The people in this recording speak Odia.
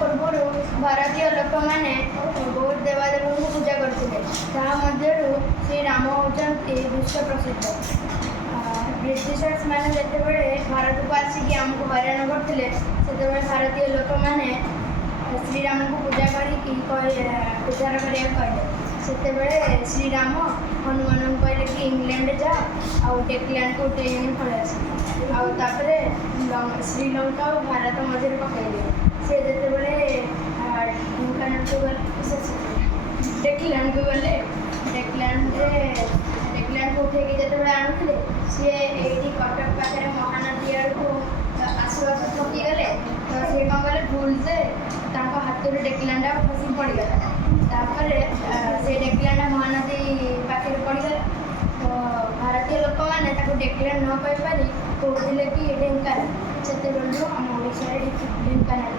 ପୂର୍ବରୁ ଭାରତୀୟ ଲୋକମାନେ ବହୁତ ଦେବାଦେବୀଙ୍କୁ ପୂଜା କରୁଥିଲେ। ତାହା ମଧ୍ୟରୁ ଶ୍ରୀରାମ ହେଉଛନ୍ତି ବିଶ୍ୱ ପ୍ରସିଦ୍ଧ। ବ୍ରିଟିଶର୍ସ ମାନେ ଯେତେବେଳେ ଭାରତକୁ ଆସିକି ଆମକୁ ହଇରାଣ କରୁଥିଲେ, ସେତେବେଳେ ଭାରତୀୟ ଲୋକମାନେ ଶ୍ରୀରାମଙ୍କୁ ପୂଜା କରିକି ଉଦ୍ଧାର କରିବାକୁ କହିଲେ। ସେତେବେଳେ ଶ୍ରୀରାମ ହନୁମାନଙ୍କୁ କହିଲେ କି ଇଂଲଣ୍ଡ ଯାଅ ଆଉ ଡେକ୍ଲାନକୁ ଉଠେଇ ଆଣି ପଳେଇ ଆସ। ଆଉ ତାପରେ ଶ୍ରୀଲଙ୍କା ଆଉ ଭାରତ ମଝିରେ ପକାଇଲେ। ସେ ଯେତେବେଳେ ଡେକ୍ଲାନକୁ ଗଲେ ଡେକ୍ଲାନକୁ ଉଠେଇକି ଯେତେବେଳେ ଆଣୁଥିଲେ, ସିଏ ଏଇଠି କଟକ ପାଖରେ ମହାନଦୀ ଆଡ଼କୁ ଆସୁ ଥକିଗଲେ। ତ ସିଏ କ'ଣ କଲେ, ଭୁଲରେ ତାଙ୍କ ହାତରୁ ଡେକ୍ଲାନଟା ଖସି ପଡ଼ିଗଲା। ତାପରେ ସେ ଡେକ୍ଲାନଟା ମହାନଦୀ ପାଖରେ ପଡ଼ିଗଲା। ତ ଭାରତୀୟ ଲୋକମାନେ ତାକୁ ଡେକ୍ଲାନ ନ କହିପାରି କହୁଥିଲେ କି ଢେଙ୍କାନାଳ। ସେତେବେଳରୁ ଆମ ଓଡ଼ିଶାରେ ଢେଙ୍କାନାଳ